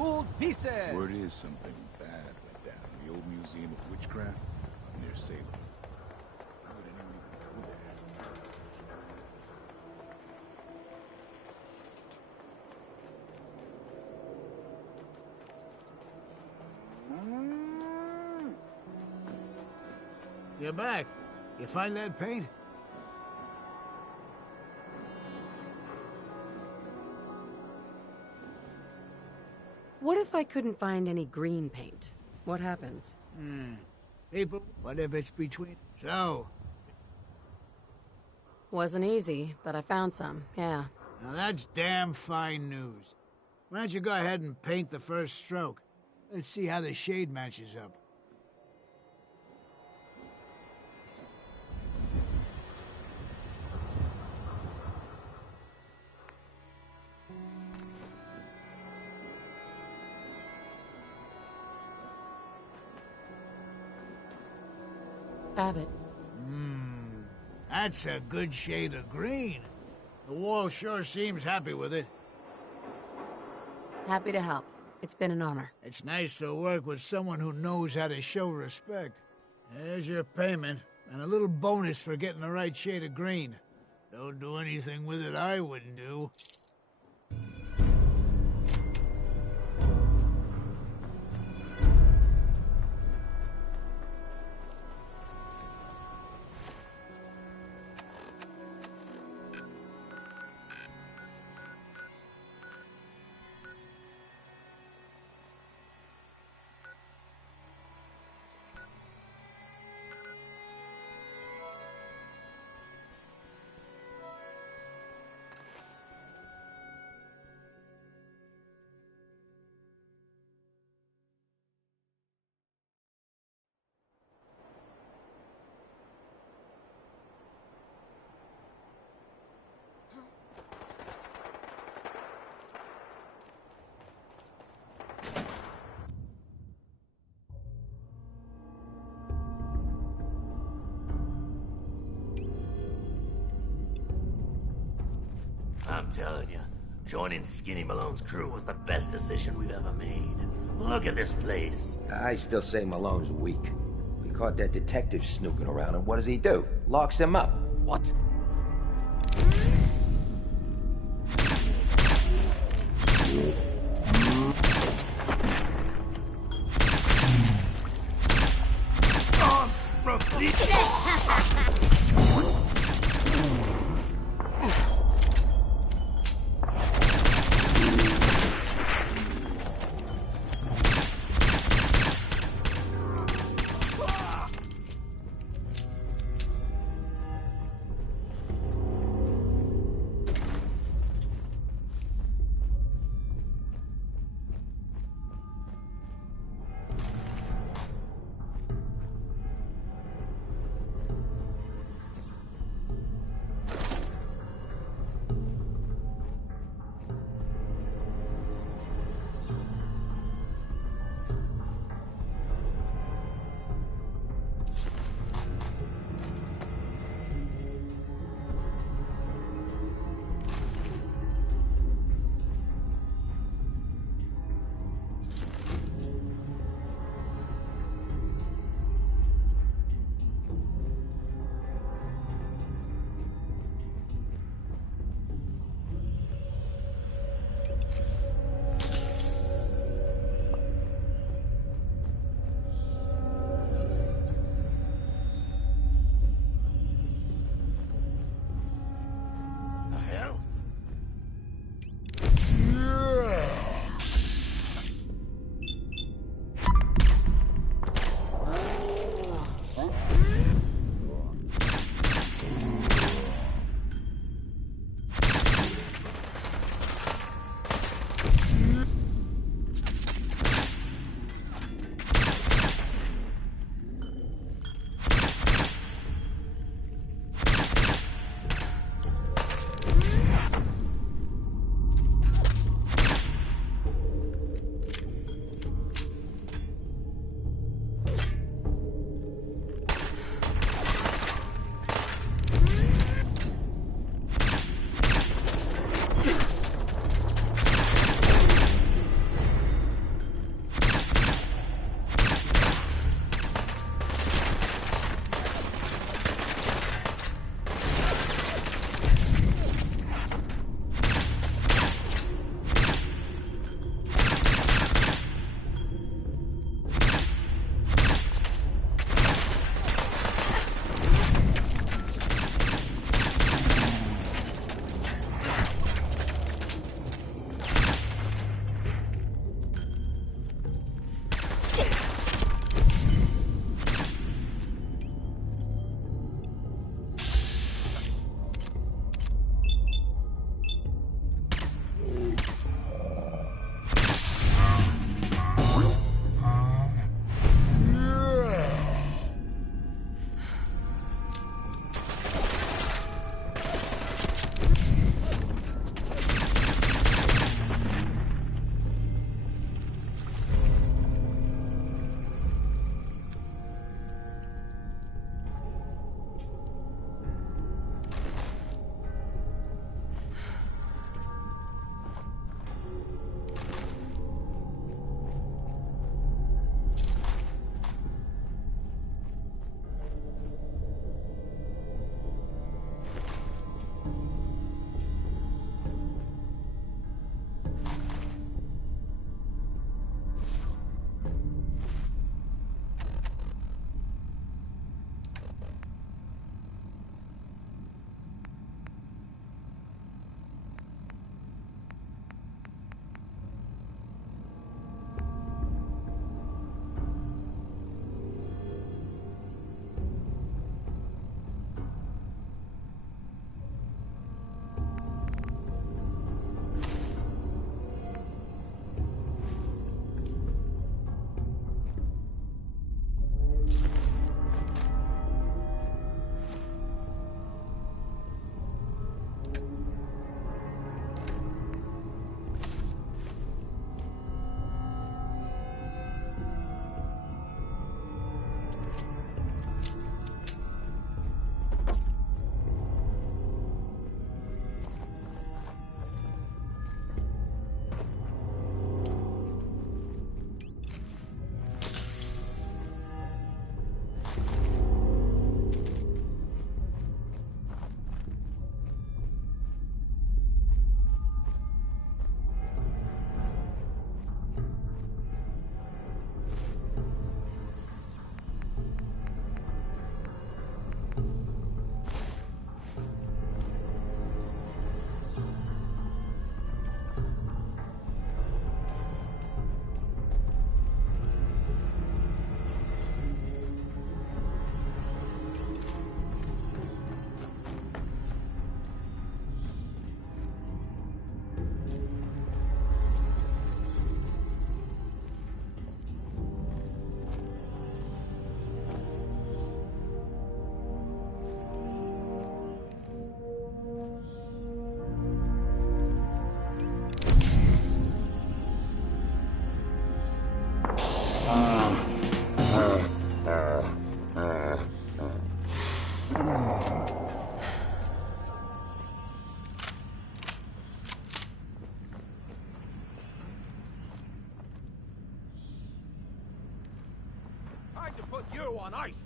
gold pieces! Word is something bad went down in the old Museum of Witchcraft near Salem. How would anyone even go there? You're back. You find that paint? What if I couldn't find any green paint? What happens? People, what if it's between... So, Wasn't easy, but I found some, yeah. now that's damn fine news. Why don't you go ahead and paint the first stroke? Let's see how the shade matches up. Abbott. That's a good shade of green. The wall sure seems happy with it. Happy to help. It's been an honor. It's nice to work with someone who knows how to show respect. There's your payment, and a little bonus for getting the right shade of green. Don't do anything with it I wouldn't do. I'm telling you, joining Skinny Malone's crew was the best decision we've ever made. Look at this place. I still say Malone's weak. We caught that detective snooping around, and what does he do? Locks him up. What? Time to put you on ice!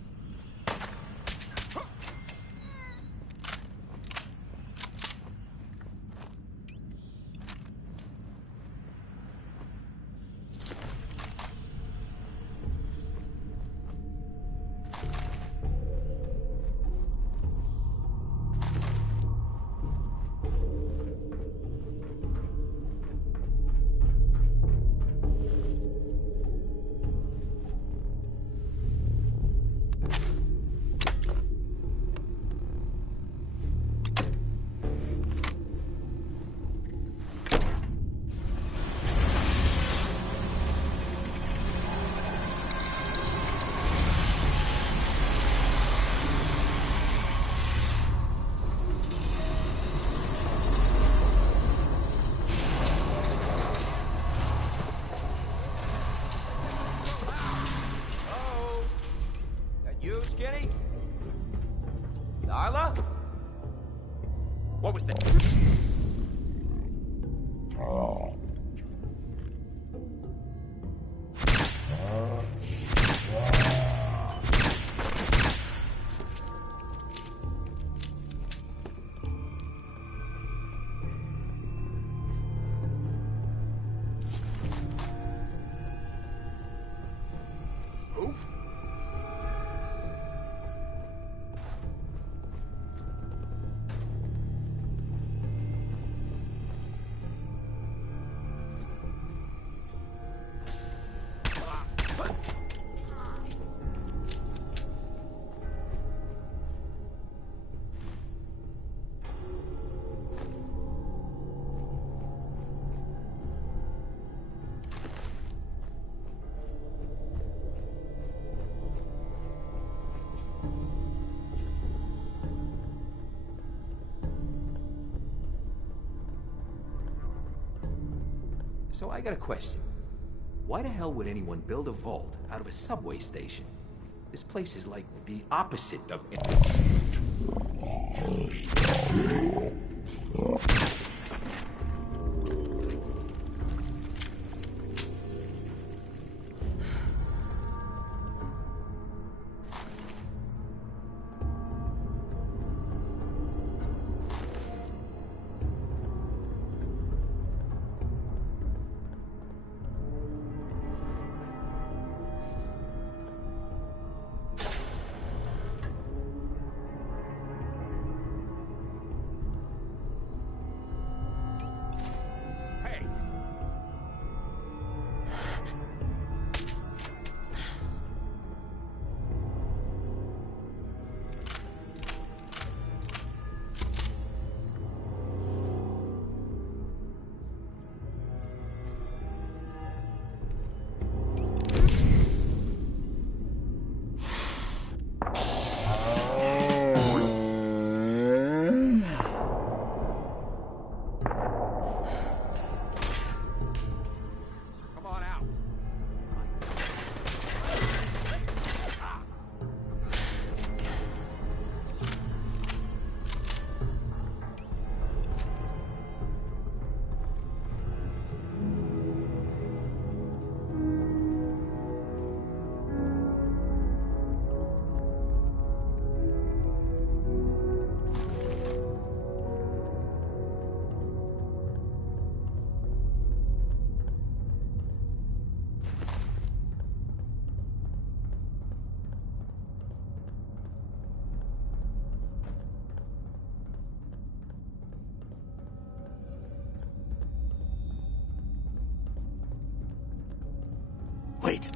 You, Skinny? Darla? What was that? So I got a question. Why the hell would anyone build a vault out of a subway station? This place is like the opposite of... Wait.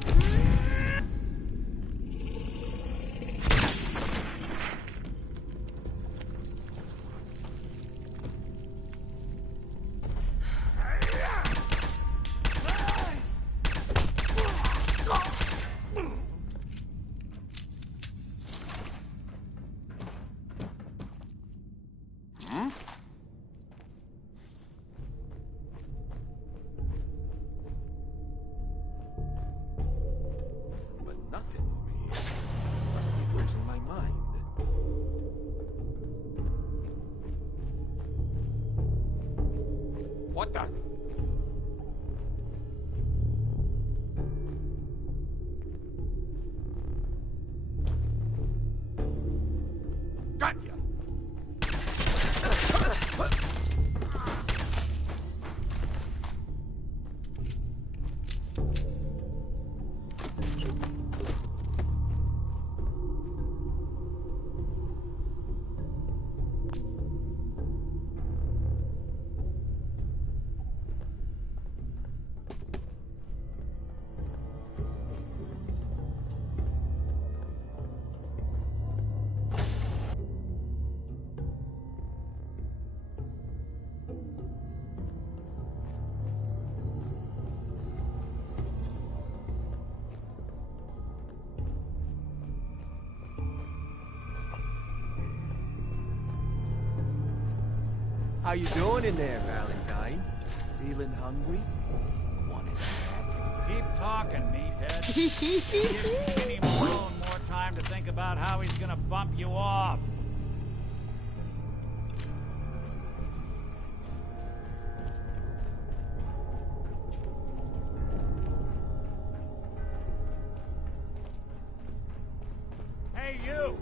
What the? Got ya! How you doing in there, Valentine? Feeling hungry? Want a snack? Keep talking, meathead. Give Skinny Malone more time to think about how he's gonna bump you off. Hey, you!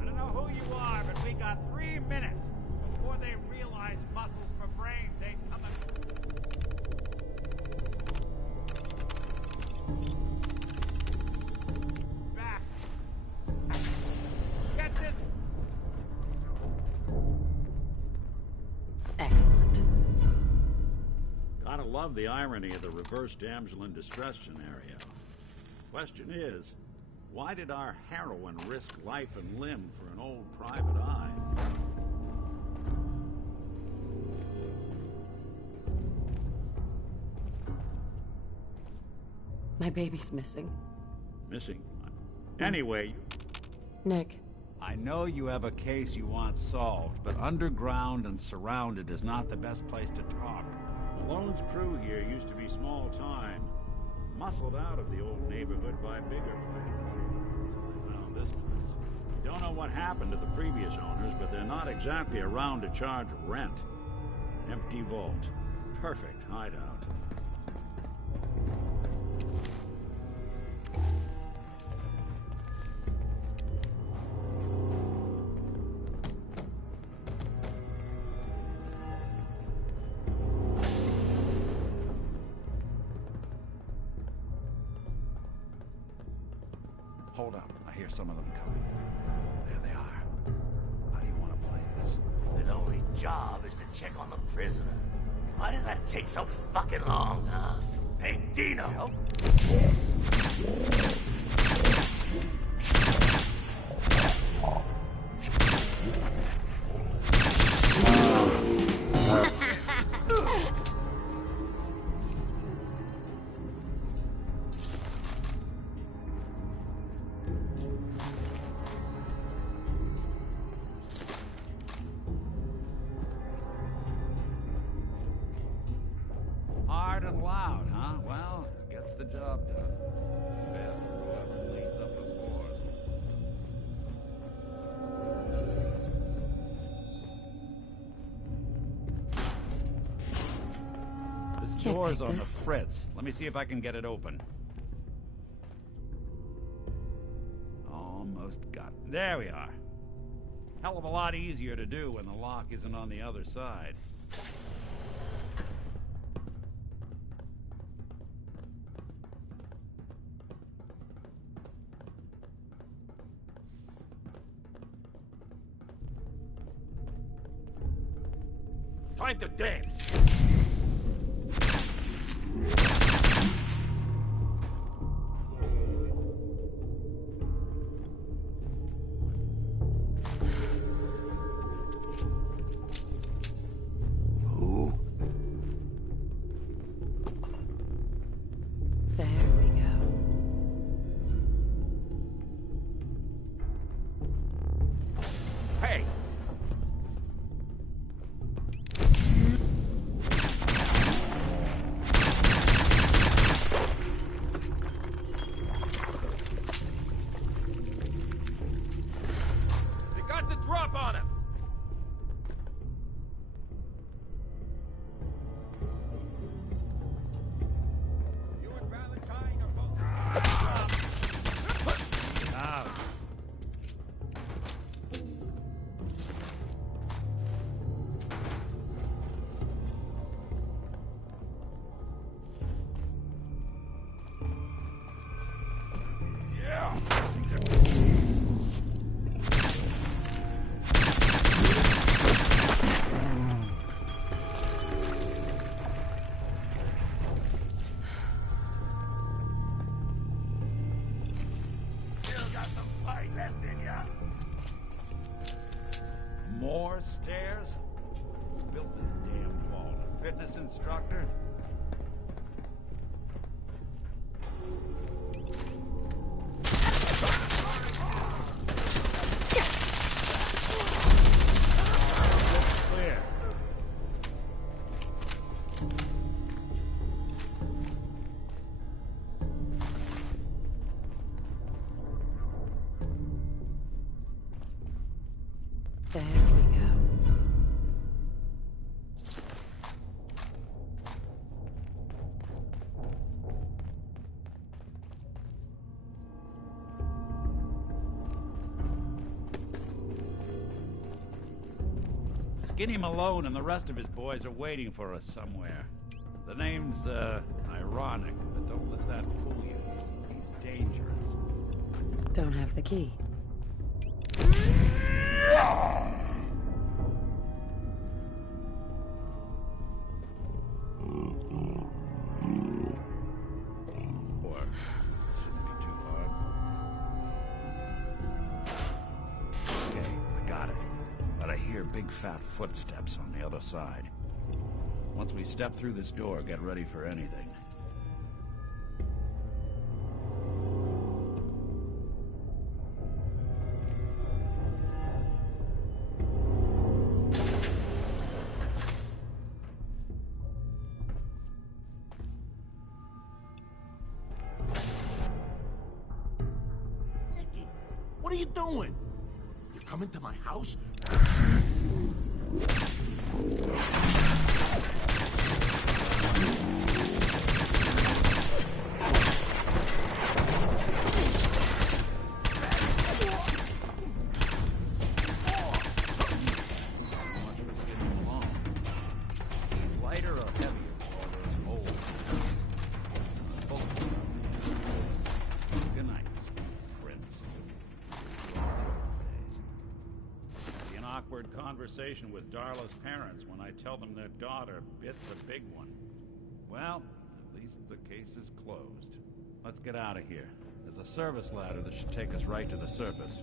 I don't know who you are, but we got 3 minutes before they realize muscles for brains ain't coming. Back. Get this. Excellent. Gotta love the irony of the reverse damsel in distress scenario. Question is, why did our heroine risk life and limb for an old private eye? My baby's missing. Missing? Anyway, Nick, I know you have a case you want solved, but underground and surrounded is not the best place to talk. Malone's crew here used to be small time, muscled out of the old neighborhood by bigger players. So they found this place. Don't know what happened to the previous owners, but they're not exactly around to charge rent. Empty vault. Perfect hideout. Hold up, I hear some of them coming. There they are. How do you want to play this? His only job is to check on the prisoner. Why does that take so fucking long, huh? Hey, Dino! Hard and loud, huh? Well, gets the job done. Bet whoever leads up the force. This Can't door's pick on this. the fritz. Let me see if I can get it open. Almost got it. There we are. Hell of a lot easier to do when the lock isn't on the other side. Time to dance! Who? there we go. Hey! They got the drop on us! More stairs? Who built this damn vault? A fitness instructor? Clear. There we go. Skinny Malone and the rest of his boys are waiting for us somewhere. The name's, ironic, but don't let that fool you. He's dangerous. Don't have the key. Or shouldn't be too hard. Okay, I got it. But I hear big fat footsteps on the other side. Once we step through this door, get ready for anything. Nicky, what are you doing? You coming to my house? Lighter or heavier? Or old? Good night, Prince. An awkward conversation with Darla's parents when I tell them their daughter bit the big one. Well, at least the case is closed. Let's get out of here. There's a service ladder that should take us right to the surface.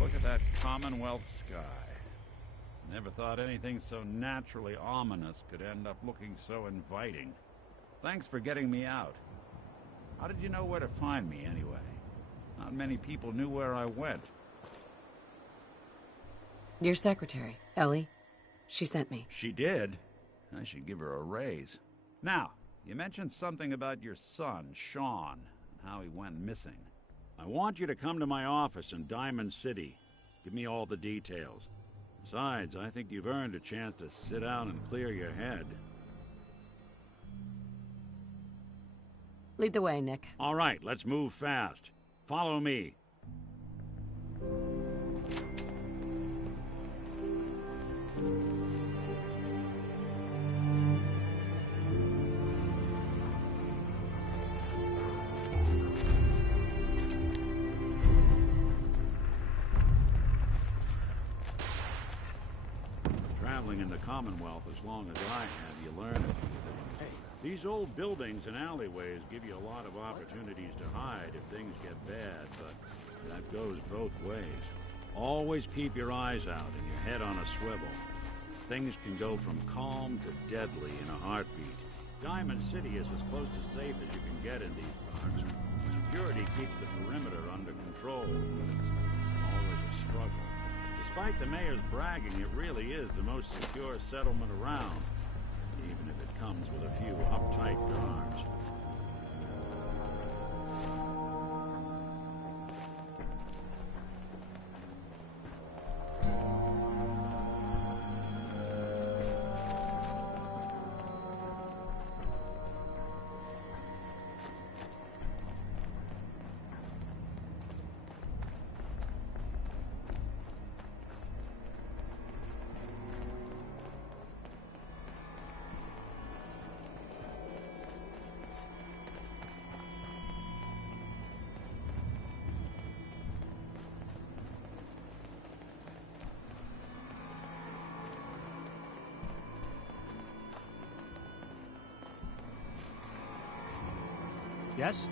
Look at that Commonwealth sky. Never thought anything so naturally ominous could end up looking so inviting. Thanks for getting me out. How did you know where to find me, anyway? Not many people knew where I went. Your secretary, Ellie. She sent me. She did? I should give her a raise. Now, you mentioned something about your son, Sean, and how he went missing. I want you to come to my office in Diamond City. Give me all the details. Besides, I think you've earned a chance to sit down and clear your head. Lead the way, Nick. All right, let's move fast. Follow me. Traveling in the Commonwealth as long as I have, you learn a few things. Hey, These old buildings and alleyways give you a lot of opportunities to hide if things get bad, but that goes both ways. Always keep your eyes out and your head on a swivel. Things can go from calm to deadly in a heartbeat. Diamond City is as close to safe as you can get in these parts. Security keeps the perimeter under control, but it's always a struggle. Despite the mayor's bragging, it really is the most secure settlement around, even if it comes with a few uptight guards. Yes?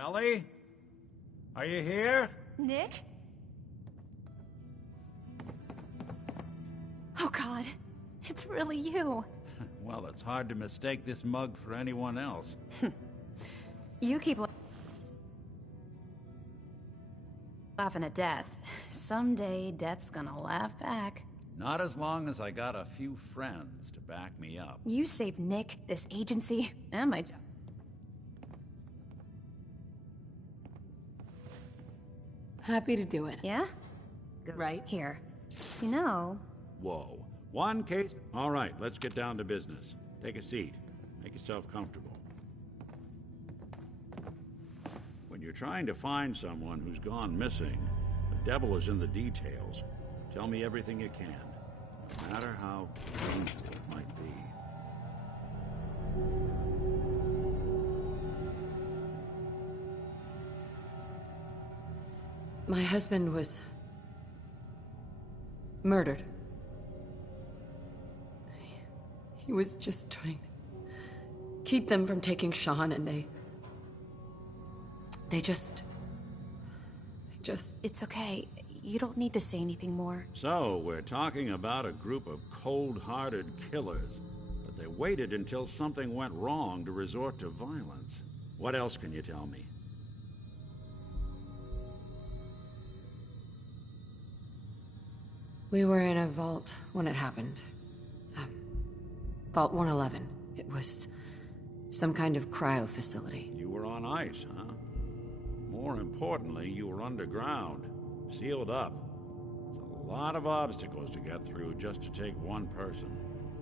Ellie? Are you here? Nick? Oh God, it's really you. Well, it's hard to mistake this mug for anyone else. You keep laughing at death. Someday, death's gonna laugh back. Not as long as I got a few friends to back me up. You saved Nick, this agency, and my job. Happy to do it. Yeah? Right? Here. You know... Whoa. One case? All right, let's get down to business. Take a seat. Make yourself comfortable. When you're trying to find someone who's gone missing, the devil is in the details. Tell me everything you can, no matter how painful it might be. My husband was murdered. He was just trying to keep them from taking Sean, and they just... It's okay. You don't need to say anything more. So, we're talking about a group of cold-hearted killers, but they waited until something went wrong to resort to violence. What else can you tell me? We were in a vault when it happened. Vault 111. It was some kind of cryo facility. You were on ice, huh? More importantly, you were underground, sealed up. It's a lot of obstacles to get through just to take one person.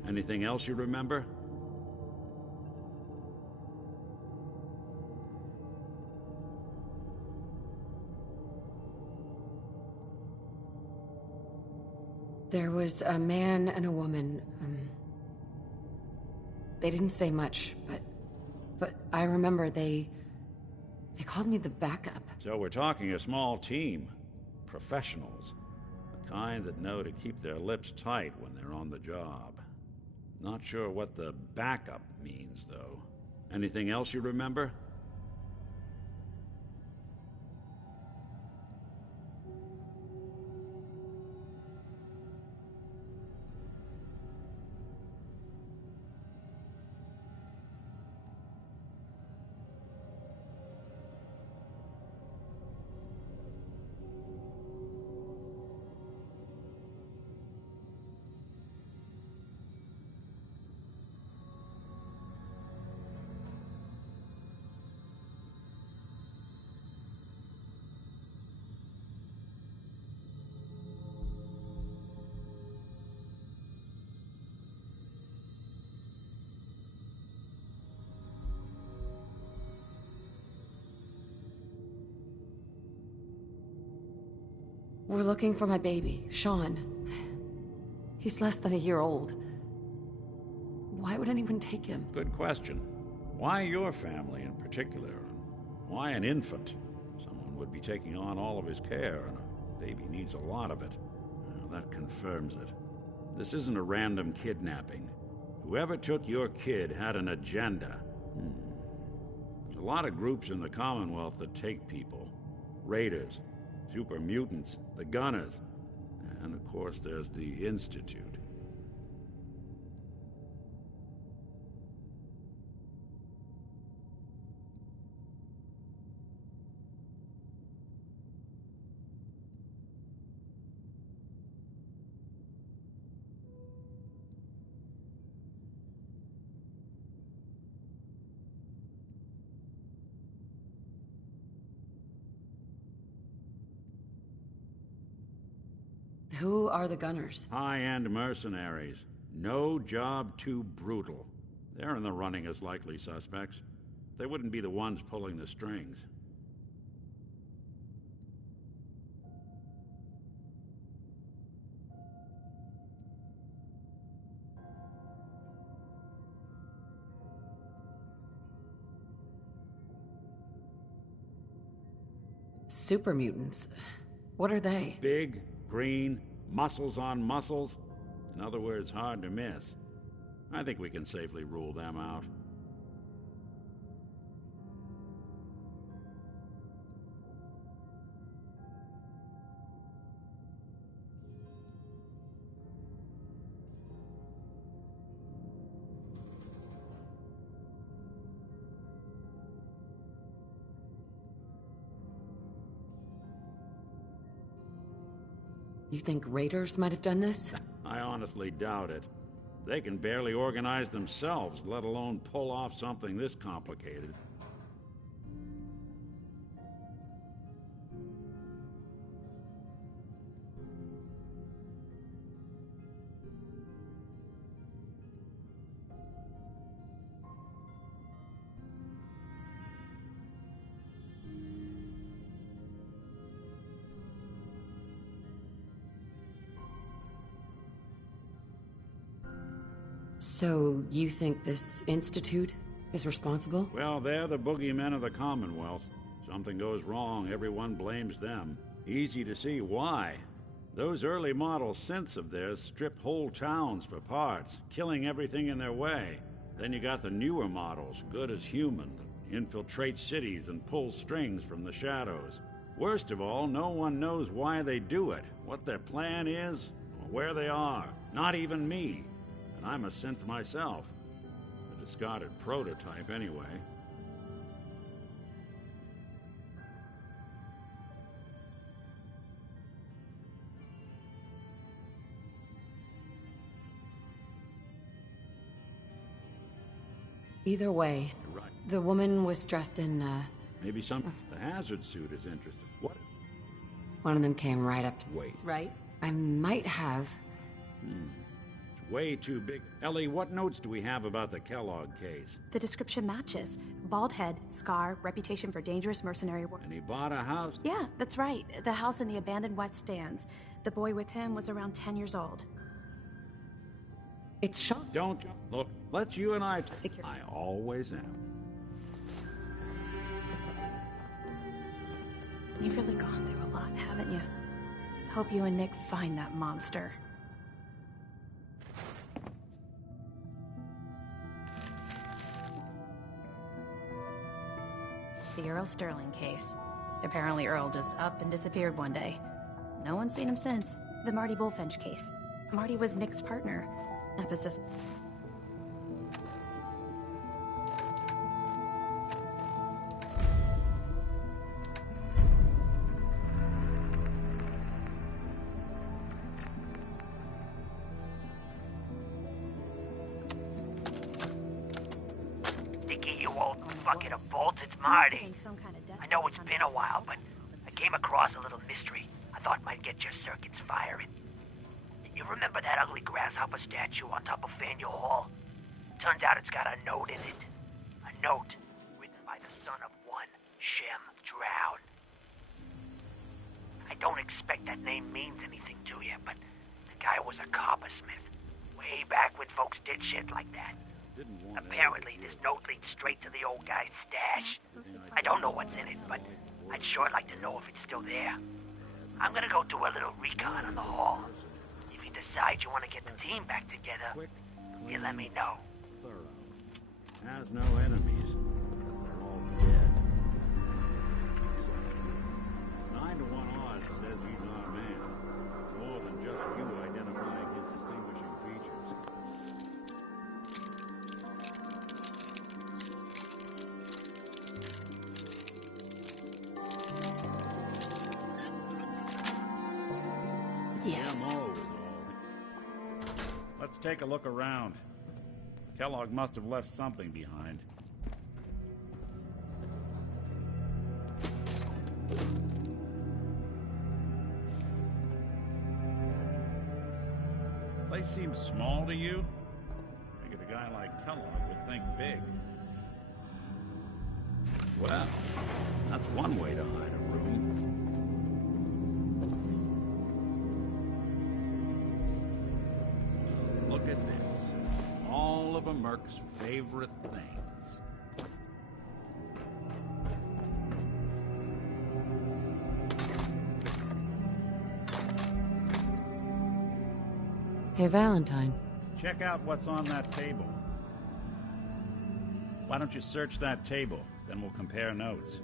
Anything else you remember? There was a man and a woman. They didn't say much, but I remember they called me the backup. So we're talking a small team. Professionals. The kind that know to keep their lips tight when they're on the job. Not sure what the backup means, though. Anything else you remember? We're looking for my baby, Sean. He's less than a year old. Why would anyone take him? Good question. Why your family in particular? And why an infant? Someone would be taking on all of his care, and a baby needs a lot of it. Well, that confirms it. This isn't a random kidnapping. Whoever took your kid had an agenda. There's a lot of groups in the Commonwealth that take people. Raiders, super mutants, the Gunners, and of course there's the Institute. Who are the Gunners? High-end mercenaries. No job too brutal. They're in the running as likely suspects. They wouldn't be the ones pulling the strings. Super mutants. What are they? Big, green, muscles on muscles. In other words, hard to miss. I think we can safely rule them out. You think raiders might have done this? I honestly doubt it. They can barely organize themselves, let alone pull off something this complicated. So, you think this Institute is responsible? Well, they're the boogeymen of the Commonwealth. Something goes wrong, everyone blames them. Easy to see why. Those early model synths of theirs strip whole towns for parts, killing everything in their way. Then you got the newer models, good as human, that infiltrate cities and pull strings from the shadows. Worst of all, no one knows why they do it, what their plan is, or where they are. Not even me. And I'm a synth myself. A discarded prototype, anyway. Either way, You're right. the woman was dressed in, Maybe the hazard suit is interesting. What? one of them came right up to... Wait. Right? I might have... way too big. Ellie, what notes do we have about the Kellogg case? The description matches. Bald head, scar, reputation for dangerous mercenary work. And he bought a house? Yeah, that's right. The house in the abandoned West Stands. The boy with him was around 10 years old. It's Sean. Don't look. Let's you and I. Secure. I always am. You've really gone through a lot, haven't you? Hope you and Nick find that monster. The Earl Sterling case. Apparently Earl just up and disappeared one day. No one's seen him since. The Marty Bullfinch case. Marty was Nick's partner. Emphasis. Nicky, you old bucket of bolts, it's Marty. I know it's been a while, but I came across a little mystery I thought might get your circuits firing. You remember that ugly grasshopper statue on top of Faneuil Hall? Turns out it's got a note in it. A note written by the son of one Shem Drown. I don't expect that name means anything to you, but the guy was a coppersmith. Way back when folks did shit like that. Apparently, this note leads straight to the old guy's stash. I don't know what's in it, but I'd sure like to know if it's still there. I'm gonna go do a little recon on the hall. If you decide you want to get the team back together, you let me know. Thorough. Has no enemies, because they're all dead. So, 9 to 1 odds says he's our man. More than just you identifying his distinguishing features. Yes. Let's take a look around. Kellogg must have left something behind. Place seems small to you? Figured a guy like Kellogg would think big. Well, that's one way to hide a room. Look at this. All of a Merc's favorite things. Hey, Valentine. Check out what's on that table. Why don't you search that table? Then we'll compare notes.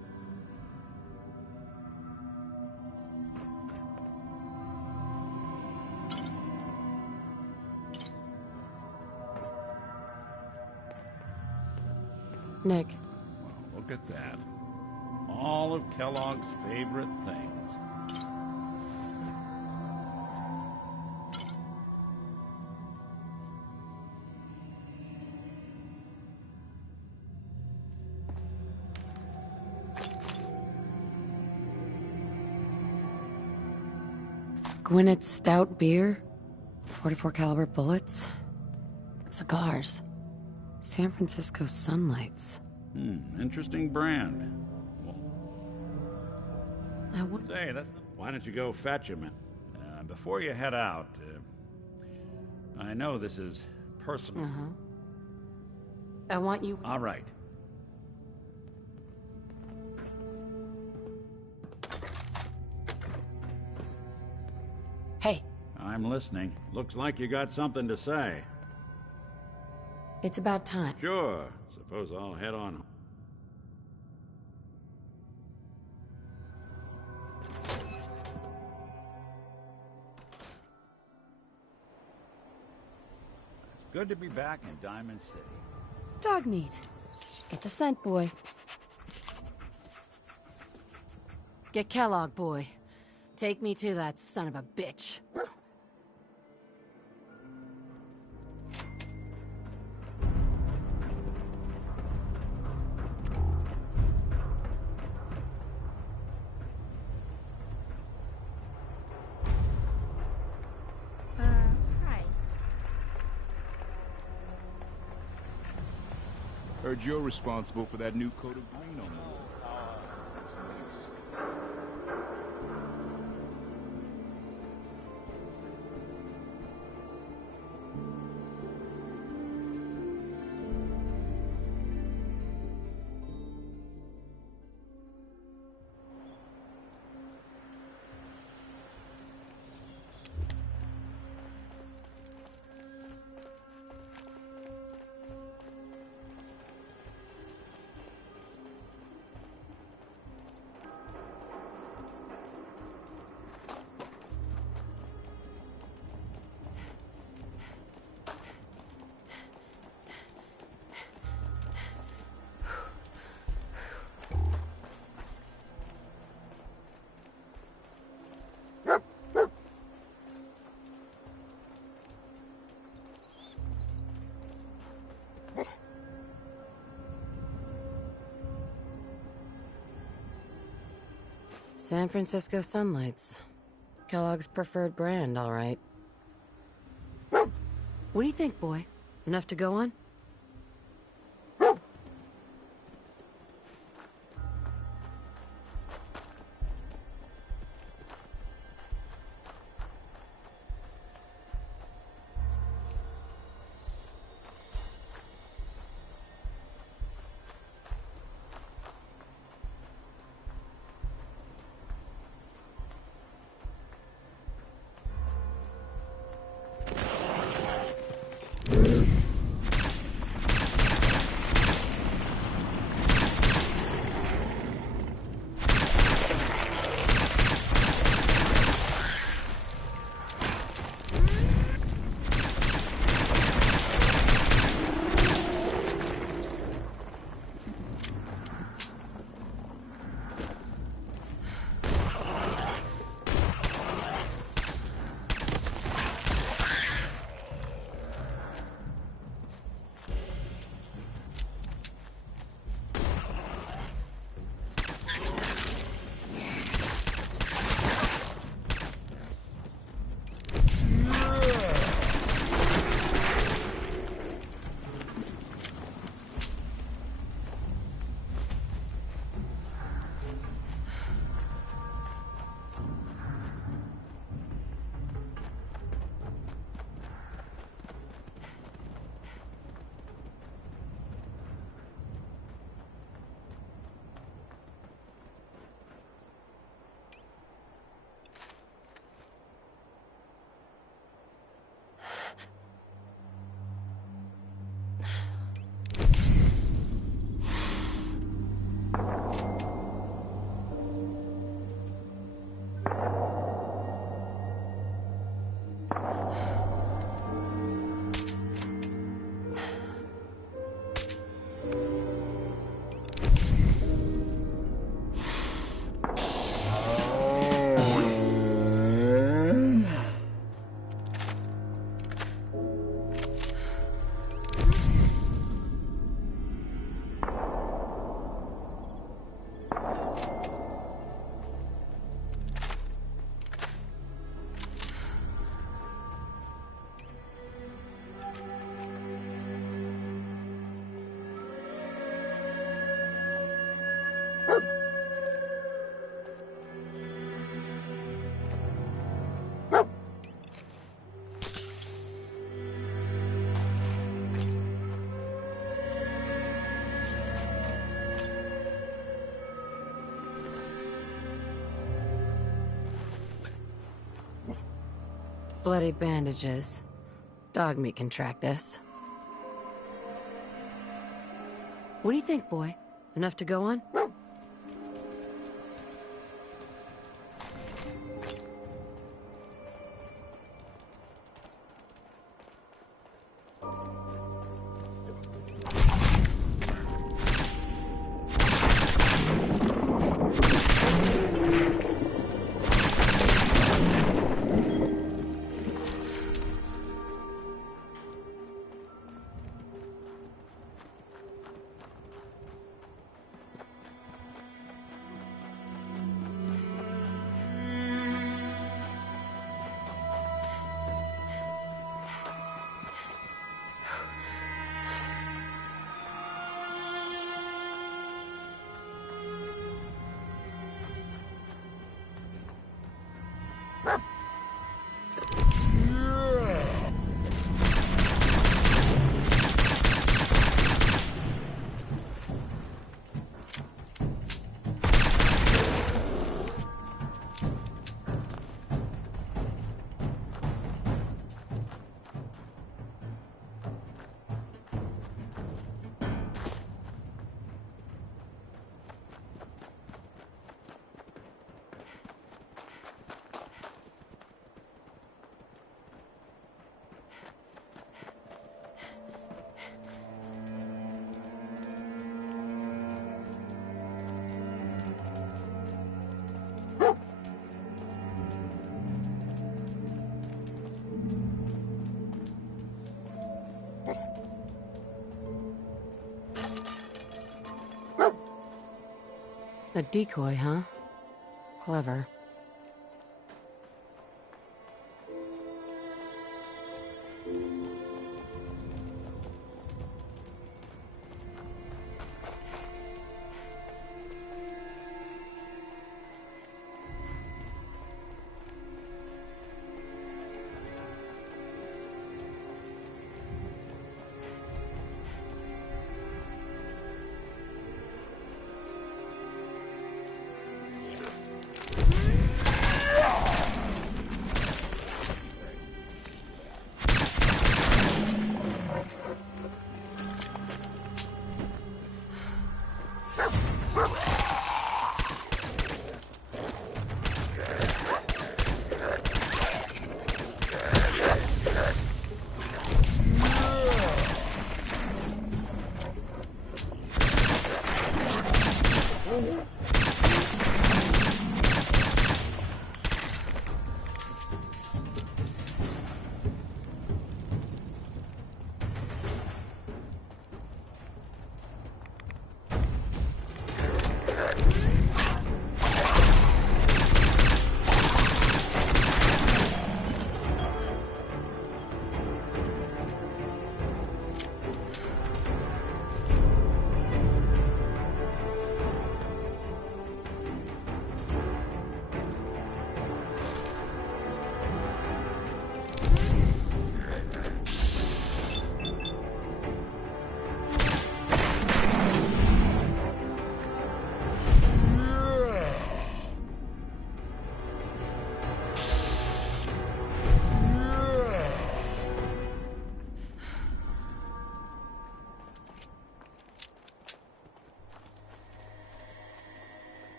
Nick. Well, look at that. All of Kellogg's favorite things. Gwinnett's stout beer, 44 caliber bullets, cigars, San Francisco sunlights. Interesting brand. Say, that's... Why don't you go fetch him? Before you head out, I know this is personal. I want you... All right. Hey. I'm listening. Looks like you got something to say. It's about time. Sure. Suppose I'll head on. It's good to be back in Diamond City. Dog meat. Get the scent, boy. Get Kellogg, boy. Take me to that son of a bitch. Hi. Heard you're responsible for that new coat of green on the wall. Looks nice. San Francisco Sunlights. Kellogg's preferred brand, all right. What do you think, boy? Enough to go on? Bloody bandages. Dog meat can track this. What do you think, boy? Enough to go on? A decoy, huh? Clever.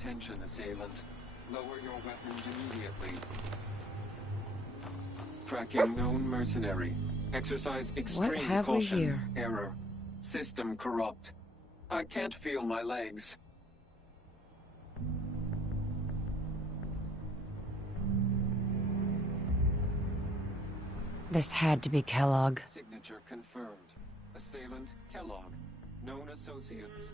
Attention, assailant. Lower your weapons immediately. Tracking known mercenary. Exercise extreme have we caution. here? Error. System corrupt. I can't feel my legs. This had to be Kellogg. Signature confirmed. Assailant Kellogg. Known associates.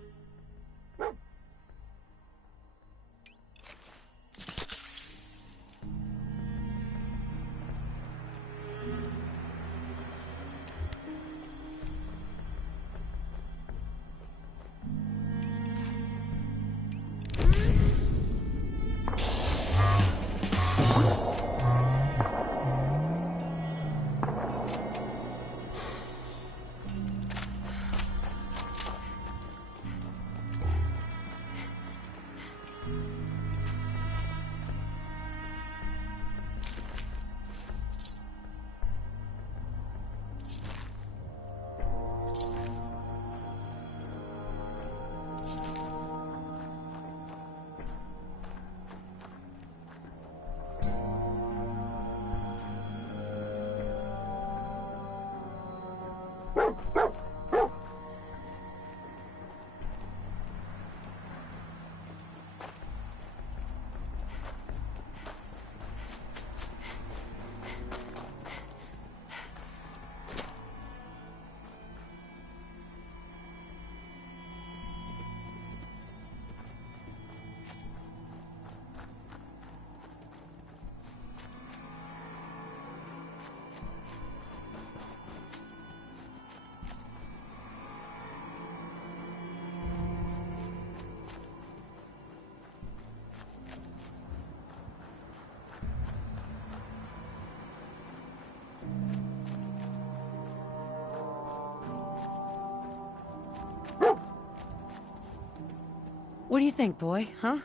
What do you think, boy, huh?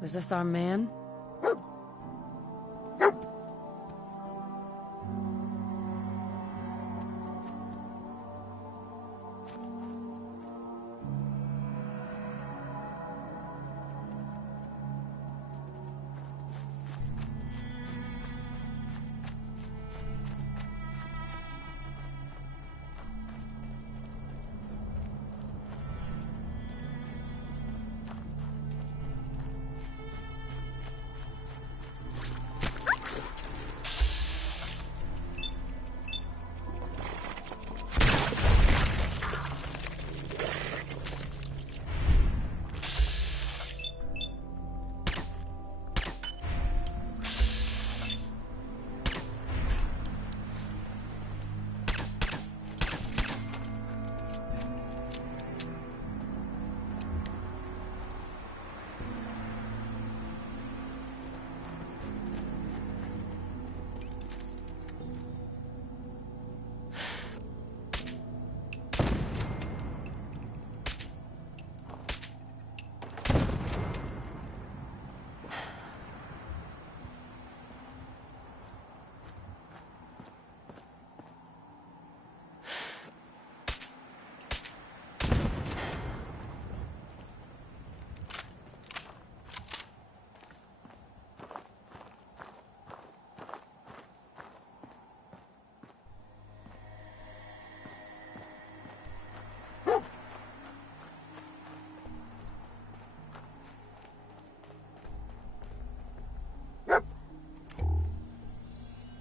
Was this our man?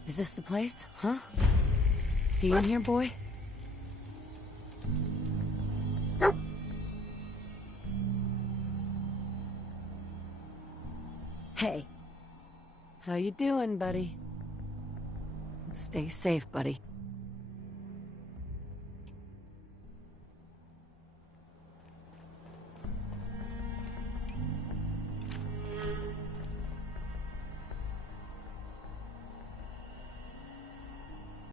Is this the place? Huh? Is he in here, boy? Hey. How you doing, buddy? Stay safe, buddy.